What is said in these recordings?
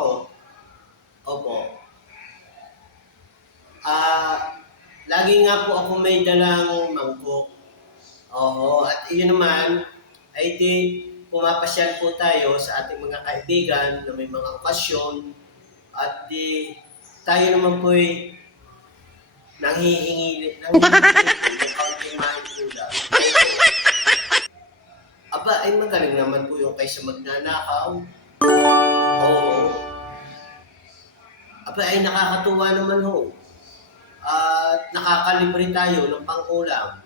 ako. Opo. Lagi nga po ako may dalang mangkok. Oo, at iyon naman ay di pumapasyal po tayo sa ating mga kaibigan na may mga okasyon at di tayo naman po'y nanghihingi po ng kaunting maikulang. Aba, ay magaling naman po yung kaysa magnanakaw. Oo. Aba, ay nakakatuwa naman ho. At nakakalibre tayo ng pang-ulam.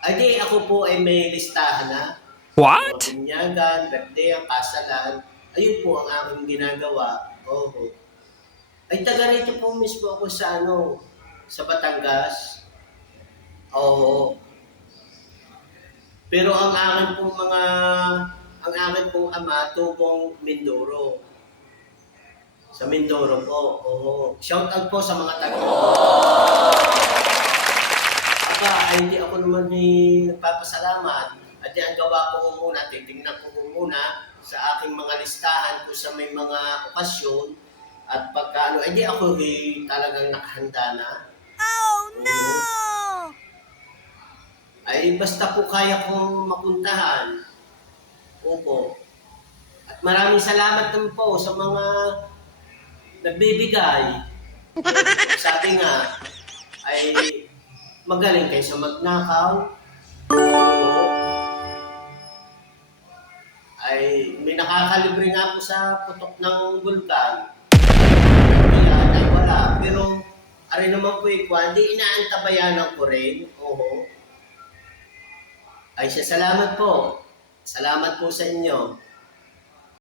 Ay di, ako po ay may listahan na. What? Mga binyagan, birthday, kasalan. Ayun po ang aking ginagawa. Oo. Ay taga rito po mismo ako sa Batangas. Oo. Pero ang akin pong ama, tubong Mindoro. Sa Mindoro po. Oo. Shout out po sa mga taga. Aba, ay hindi ako naman nagpapasalamat. At ang gawa ko muna, titignan ko muna sa aking mga listahan kung sa may mga okasyon. At pagka ay di ako talagang nakahanda na. Oh no! Ay basta po kaya kong mapuntahan. Opo. At maraming salamat din po sa mga nagbibigay. Sabi nga, ay magaling kayo sa magnakaw. Ay may nakakalibre nga po sa putok ng bulkan. Kaya ay wala. Pero ari naman po hindi inaantabayanan ko rin. Oo. Ay salamat po. Salamat po sa inyo.